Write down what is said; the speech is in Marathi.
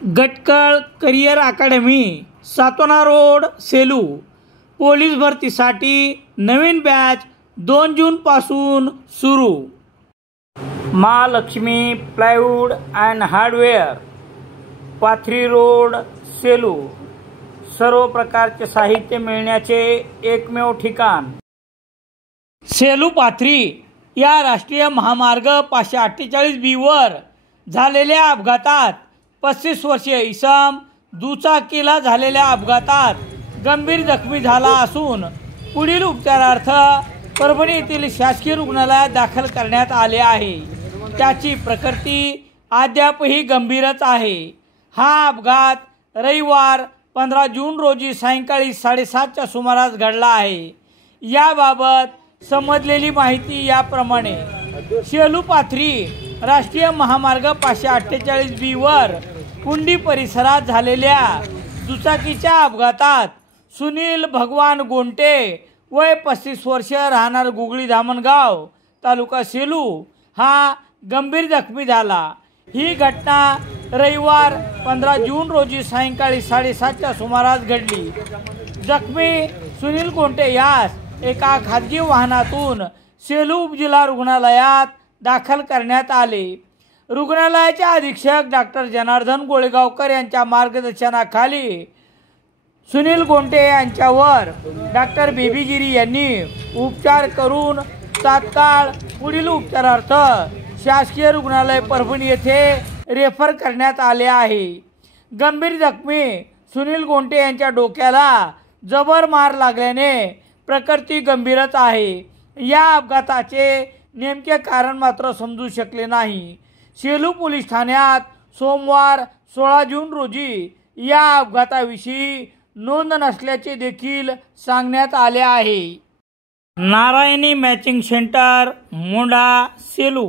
Gatkal career academy, Satona road, Selu. Police भरतीसाठी नवीन बॅच 2 जूनपासून सुरू. Mahalakshmi plywood and hardware, Pathri road, Selu. सर्व प्रकारचे साहित्य मिळण्याचे एकमेव ठिकाण. सेलू पाथरी या राष्ट्रीय महामार्ग 548B वर झालेल्या अपघातात 35 वर्षीय इसम दुचाकीला झालेल्या अपघातात गंभीर जखमी झाला असून पुढील उपचारार्थ परभणी येथील शासकीय रुग्णालयात दाखल करण्यात आले आहे. त्याची प्रकृती अद्यापही गंभीरच आहे. हा अपघात रविवार 15 जून रोजी सायंकाळी 7:30च्या सुमारास घडला आहे. याबाबत समजलेली माहिती याप्रमाणे. सेलू पाथरी राष्ट्रीय महामार्ग 548B वर कुंडी परिसरात झालेल्या दुचाकीच्या अपघातात सुनील भगवान गोंटे वय 35 वर्ष, राहणार गुगळी धामणगाव, तालुका सेलू, हा गंभीर जखमी झाला. ही घटना रविवार 15 जून रोजी सायंकाळी 7:30च्या सुमारास घडली. जखमी सुनील गोंटे यास एका खाजगी वाहनातून सेलू उपजिल्हा रुग्णालयात दाखल करण्यात आले. रुग्णालयाचे अधीक्षक डॉक्टर जनार्दन गोळेगावकर यांच्या मार्गदर्शनाखाली सुनील गोंटे यांच्यावर डॉक्टर बेबीगिरी यांनी उपचार करून तात्काळ पुढील उपचारार्थ शासकीय रुग्णालय परभणी येथे रेफर करण्यात आले आहे. गंभीर जखमी सुनील गोंटे यांच्या डोक्याला जबर मार लागल्याने प्रकृती गंभीरच आहे. या अपघाताचे नेमके कारण मात्र समजू शकले नाही. सेलू पोलीस ठाण्यात सोमवार 16 जून रोजी या अपघाताविषयी नोंद नसल्याचे देखील सांगण्यात आले आहे. नारायणी मॅचिंग सेंटर, मोंढा, सेलू.